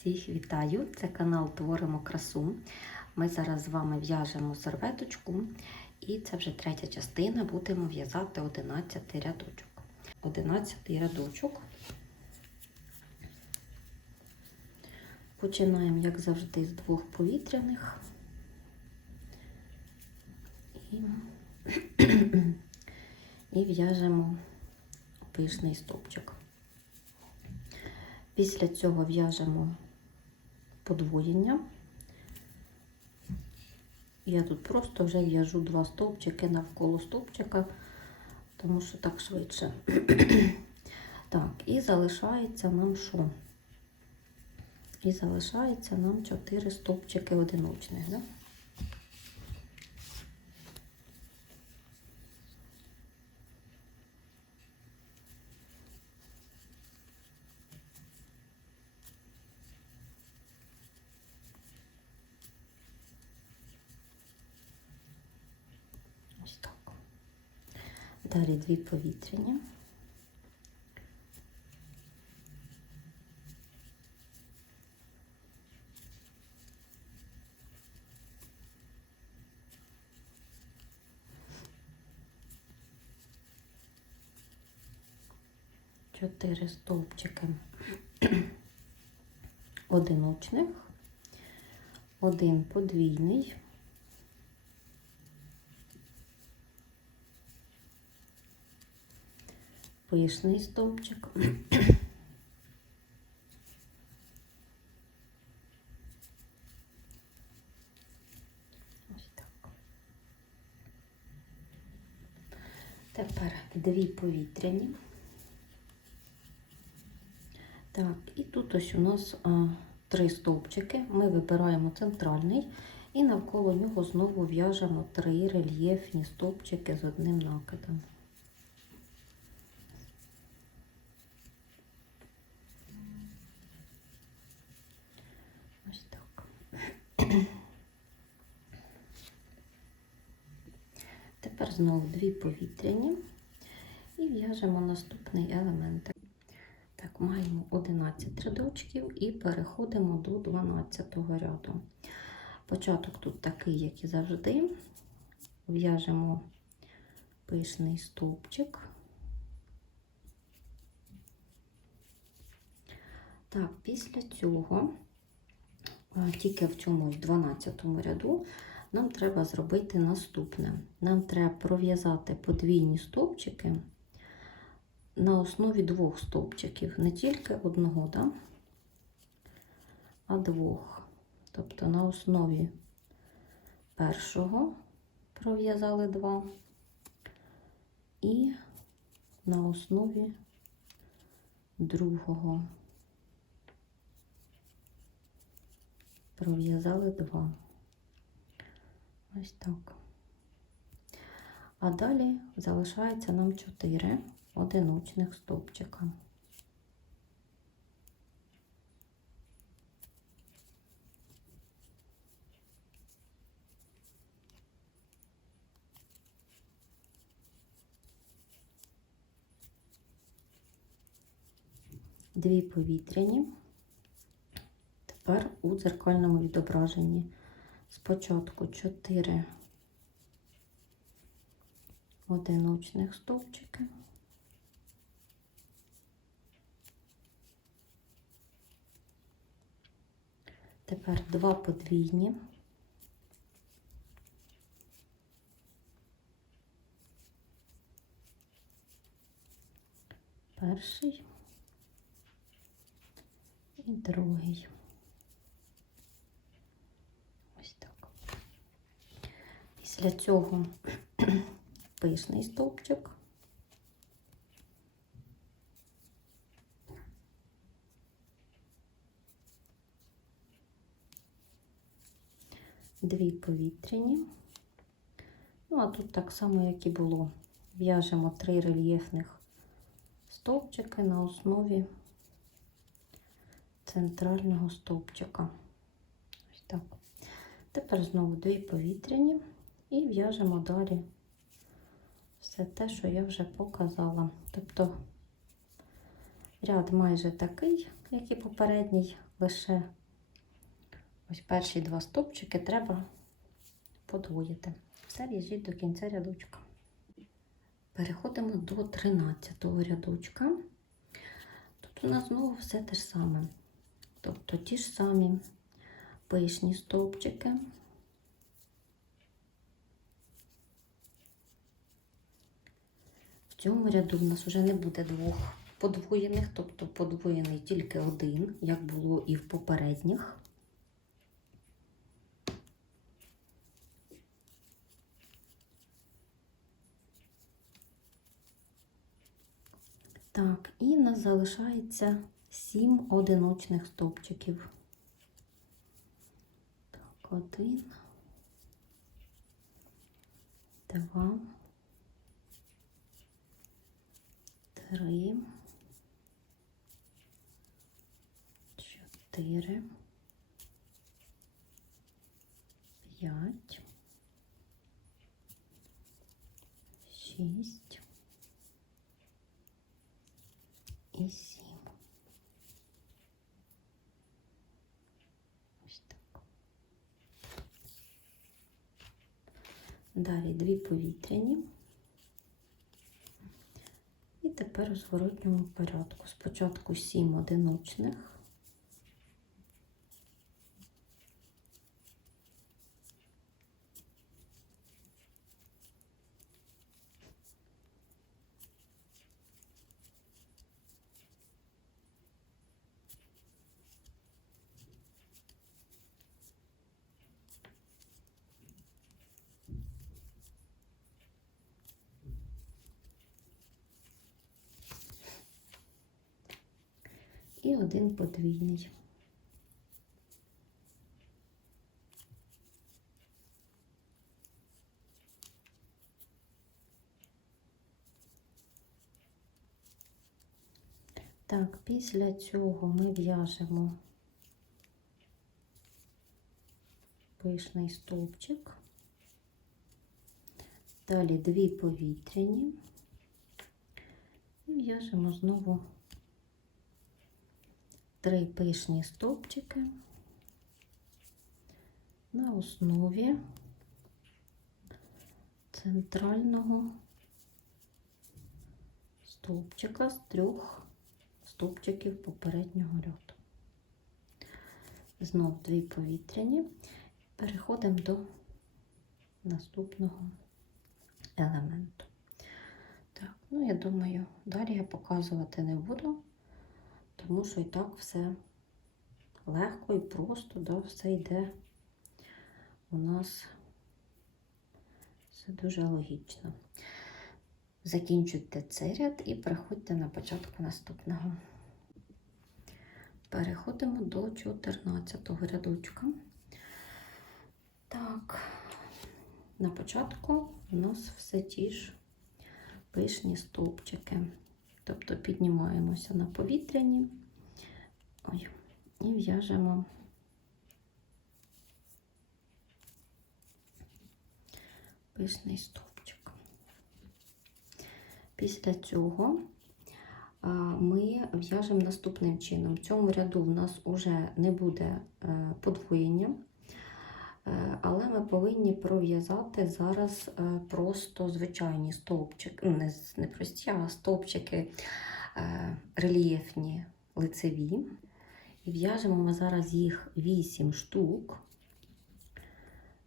Всіх вітаю! Це канал Творимо красу. Ми зараз з вами в'яжемо серветочку, і це вже третя частина. Будемо в'язати 11 рядочок. 11 рядочок. Починаємо, як завжди, з двох повітряних. І, в'яжемо пишний стовпчик. Після цього в'яжемо подвоєння. Я тут просто вже в'яжу два стовпчики навколо стовпчика, тому що так швидше. так, і залишається нам що? І залишається нам 4 стовпчики одиночних. Да? Ось так. Далі дві повітряні. Чотири стовпчики одиночних, один подвійний. Пишний стовпчик. Тепер дві повітряні. Так, і тут ось у нас а, три стовпчики. Ми вибираємо центральний і навколо нього знову в'яжемо три рельєфні стовпчики з одним накидом. Ось так. Тепер знову дві повітряні і в'яжемо наступний елемент. Так, маємо 11 рядочків і переходимо до 12 ряду. Початок тут такий, як і завжди. В'яжемо пишний стовпчик. Так, після цього тільки в цьому 12 ряду нам треба зробити наступне. Нам треба пров'язати подвійні стовпчики на основі двох стовпчиків, не тільки одного, да? а двох. Тобто на основі першого пров'язали два і на основі другого. пров'язали два. Ось так. А далі залишається нам 4 одиночних стовпчика. Дві повітряні. Тепер у дзеркальному відображенні спочатку 4 одиночних стовпчики. Тепер два подвійні. Перший і другий. Після цього пишний стовпчик. Дві повітряні. Ну, а тут так само, як і було. В'яжемо три рельєфних стовпчики на основі центрального стовпчика. Ось так. Тепер знову дві повітряні. І в'яжемо далі все те, що я вже показала. Тобто ряд майже такий, як і попередній, лише ось перші два стовпчики треба подвоїти. Все в'яжіть до кінця рядочка. Переходимо до 13 рядочка. Тут у нас знову все те ж саме. Тобто ті ж самі пишні стовпчики. В цьому ряду в нас вже не буде двох подвоєних, тобто подвоєний тільки один, як було і в попередніх. Так, і нас залишається 7 одиночних стовпчиків. Так, один, два, три, чотири, п'ять, шість і сім. Ось так. Далі дві повітряні. Тепер у зворотньому порядку. Спочатку сім одиночних. І один подвійний. Так, після цього ми в'яжемо пишний стовпчик, далі дві повітряні і в'яжемо знову три пишні стовпчики на основі центрального стовпчика з трьох стовпчиків попереднього ряду. Знов дві повітряні. Переходимо до наступного елементу. Так, ну я думаю, далі я показувати не буду тому що і так все легко і просто, да, все йде у нас все дуже логічно. Закінчуйте цей ряд і переходьте на початку наступного. Переходимо до 14 рядочка. Так, на початку у нас все ті ж пишні стовпчики. Тобто піднімаємося на повітряні ой, і в'яжемо пишний стовпчик. Після цього ми в'яжемо наступним чином. В цьому ряду в нас вже не буде е, подвоєння. Е, але ми повинні пров'язати зараз е, просто звичайні стовпчики, ну, не, не прості, а стовпчики е, рельєфні лицеві. І в'яжемо ми зараз їх 8 штук.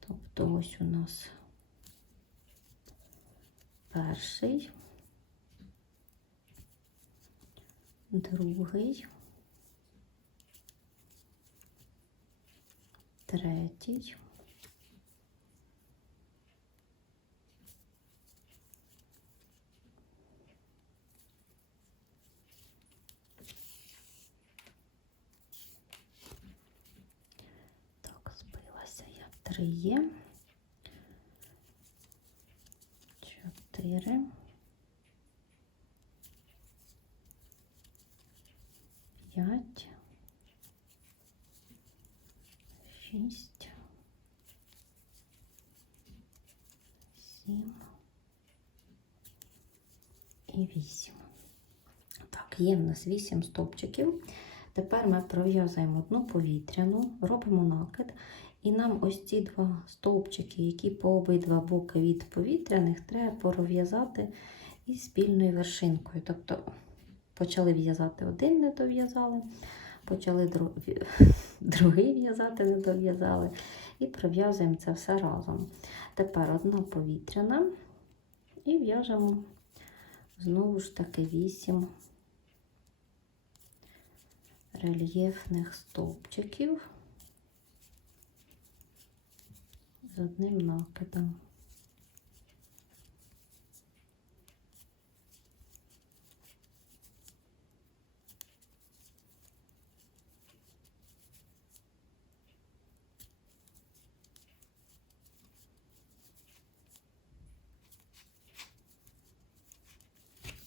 Тобто ось у нас перший, другий, третій. Так, збилася я три. Чотири. П'ять. Шість. Сім. І вісім. Так, є в нас вісім стовпчиків. Тепер ми пров'язуємо одну повітряну, робимо накид, і нам ось ці два стовпчики, які по обидва боки від повітряних, треба пров'язати із спільною вершинкою. Тобто почали в'язати один, не дов'язали, почали дру- другий в'язати, не дов'язали, і пров'язуємо це все разом. Тепер одна повітряна і в'яжемо знову ж таки 8 рельєфних стовпчиків з одним накидом.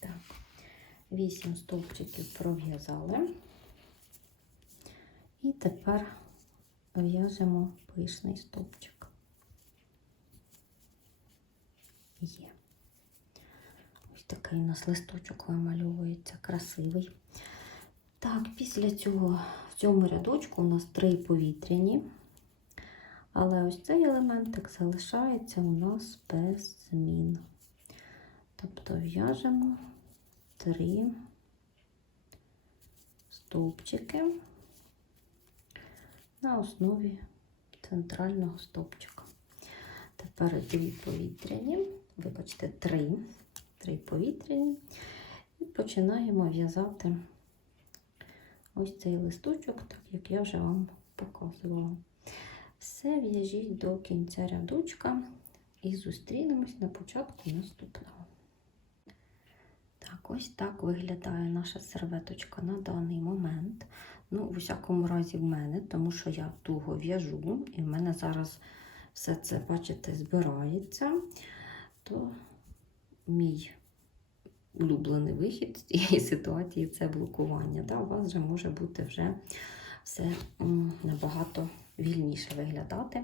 Так, 8 стовпчиків пров'язали. І тепер в'яжемо пишний стовпчик. Є. Ось такий у нас листочок вимальовується, красивий. Так, після цього в цьому рядочку у нас три повітряні, але ось цей елементик залишається у нас без змін. Тобто в'яжемо три стовпчики на основі центрального стовпчика. Тепер дві повітряні, вибачте, три, три повітряні, і починаємо в'язати ось цей листочок, так як я вже вам показувала. Все в'яжіть до кінця рядочка і зустрінемось на початку наступного. Ось так виглядає наша серветочка на даний момент. Ну, у всякому разі, в мене, тому що я туго в'яжу, і в мене зараз все це, бачите, збирається, то мій улюблений вихід з цієї ситуації це блокування. Да? У вас вже може бути вже все набагато вільніше виглядати.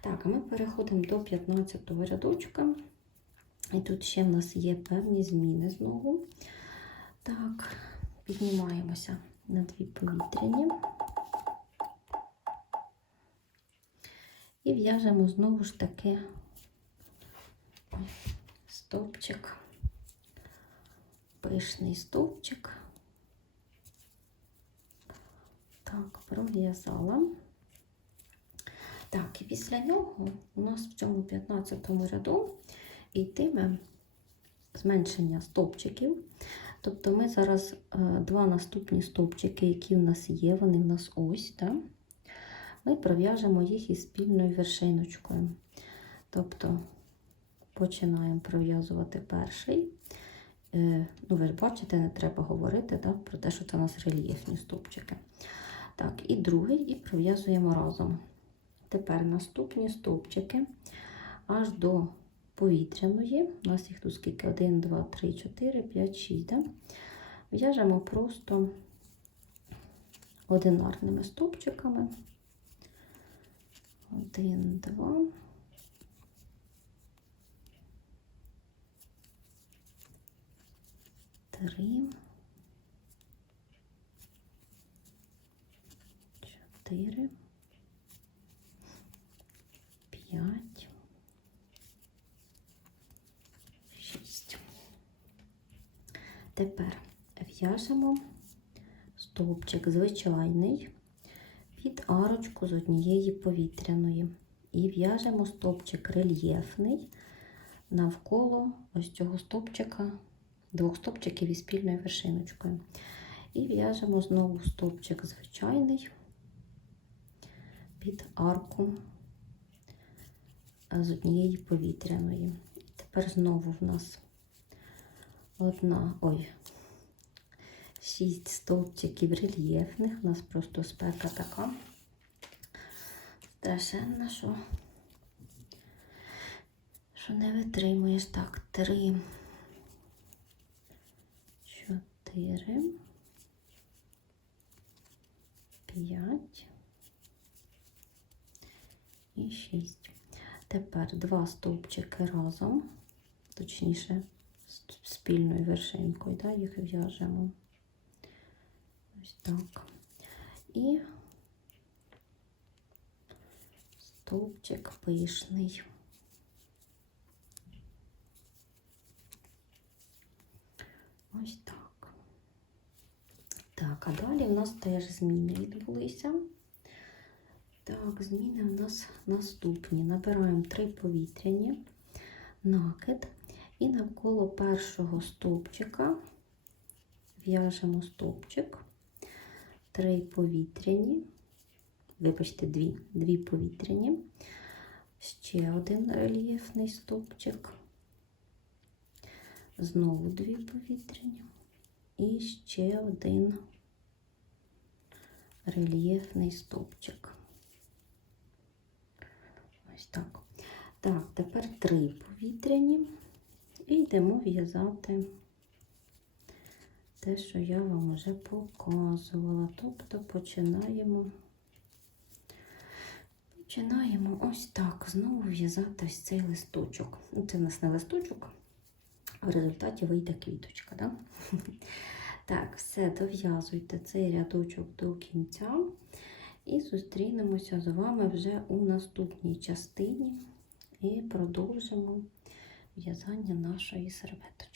Так, а ми переходимо до 15 го рядочка. І тут ще в нас є певні зміни знову. Так, піднімаємося на дві повітряні. І в'яжемо знову ж таки стовпчик, пишний стовпчик. Так, пров'язала. Так, і після нього у нас в цьому 15 ряду йтиме зменшення стовпчиків. Тобто ми зараз е, два наступні стовпчики, які в нас є, вони в нас ось, так? ми пров'яжемо їх із спільною вершиночкою. Тобто починаємо пров'язувати перший. Е, Ну, ви ж бачите, не треба говорити так, про те, що це у нас рельєфні стовпчики. Так, і другий, і пров'язуємо разом. Тепер наступні стовпчики аж до повітряної. У нас їх тут скільки? 1, 2, 3, 4, 5, 6. Да? В'яжемо просто одинарними стовпчиками. 1, 2. Три, чотири, п'ять, шість. Тепер в'яжемо стовпчик звичайний під арочку з однієї повітряної. І в'яжемо стовпчик рельєфний навколо ось цього стовпчика, двох стовпчиків із спільною вершиночкою. І в'яжемо знову стовпчик звичайний під арку з однієї повітряної. Тепер знову в нас одна, ой, шість стовпчиків рельєфних. У нас просто спека така страшенна, що, що не витримуєш. Так, три, чотири, п'ять і шість. Тепер два стовпчики разом, точніше, спільною вершинкою, да, їх в'яжемо. Ось так. І стовпчик пишний. Ось так. Так, а далі в нас теж зміни відбулися. Так, зміни у нас наступні. Набираємо три повітряні, накид, і навколо першого стовпчика в'яжемо стовпчик, три повітряні, вибачте, дві, дві повітряні, ще один рельєфний стовпчик, знову дві повітряні. І ще один рельєфний стовпчик. Ось так. Так, тепер три повітряні і йдемо в'язати те, що я вам вже показувала. Тобто починаємо, починаємо ось так знову в'язати ось цей листочок. Це в нас не листочок, а в результаті вийде квіточка. Да? Так, все, дов'язуйте цей рядочок до кінця. І зустрінемося з вами вже у наступній частині і продовжимо в'язання нашої серветочки.